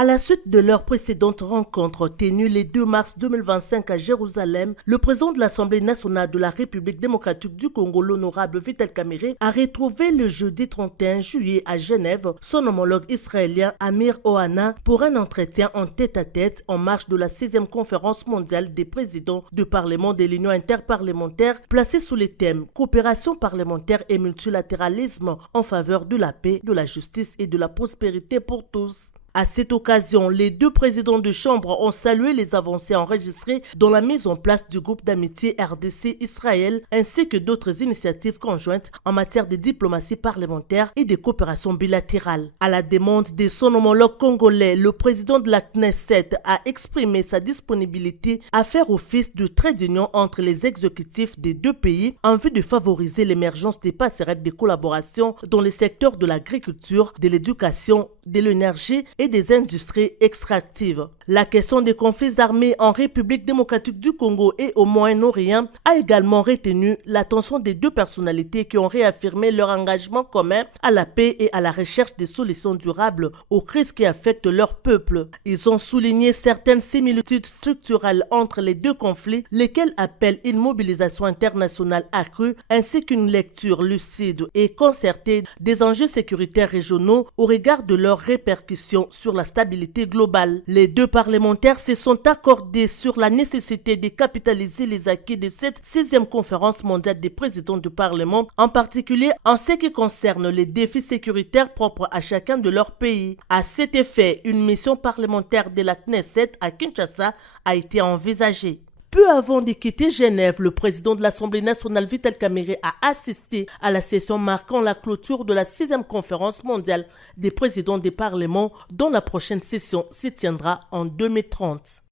À la suite de leur précédente rencontre tenue le 2 mars 2025 à Jérusalem, le président de l'Assemblée nationale de la République démocratique du Congo, l'honorable Vital Kamerhe, a retrouvé le jeudi 31 juillet à Genève son homologue israélien Amir Ohana pour un entretien en tête-à-tête en marge de la 6e conférence mondiale des présidents du Parlement de l'Union interparlementaire placée sous les thèmes coopération parlementaire et multilatéralisme en faveur de la paix, de la justice et de la prospérité pour tous. À cette occasion, les deux présidents de chambre ont salué les avancées enregistrées dans la mise en place du groupe d'amitié RDC-Israël ainsi que d'autres initiatives conjointes en matière de diplomatie parlementaire et de coopération bilatérale. À la demande de son homologue congolais, le président de la Knesset a exprimé sa disponibilité à faire office de trait d'union entre les exécutifs des deux pays en vue de favoriser l'émergence des passerelles de collaboration dans les secteurs de l'agriculture, de l'éducation, de l'énergie et des industries extractives. La question des conflits armés en République démocratique du Congo et au Moyen-Orient a également retenu l'attention des deux personnalités qui ont réaffirmé leur engagement commun à la paix et à la recherche des solutions durables aux crises qui affectent leur peuple. Ils ont souligné certaines similitudes structurelles entre les deux conflits, lesquels appellent une mobilisation internationale accrue ainsi qu'une lecture lucide et concertée des enjeux sécuritaires régionaux au regard de leurs répercussions sur la stabilité globale. Les deux parlementaires se sont accordés sur la nécessité de capitaliser les acquis de cette 6e conférence mondiale des présidents du Parlement, en particulier en ce qui concerne les défis sécuritaires propres à chacun de leurs pays. À cet effet, une mission parlementaire de la Knesset à Kinshasa a été envisagée. Peu avant de quitter Genève, le président de l'Assemblée nationale Vital Kamerhe a assisté à la session marquant la clôture de la 6e conférence mondiale des présidents des parlements dont la prochaine session se tiendra en 2030.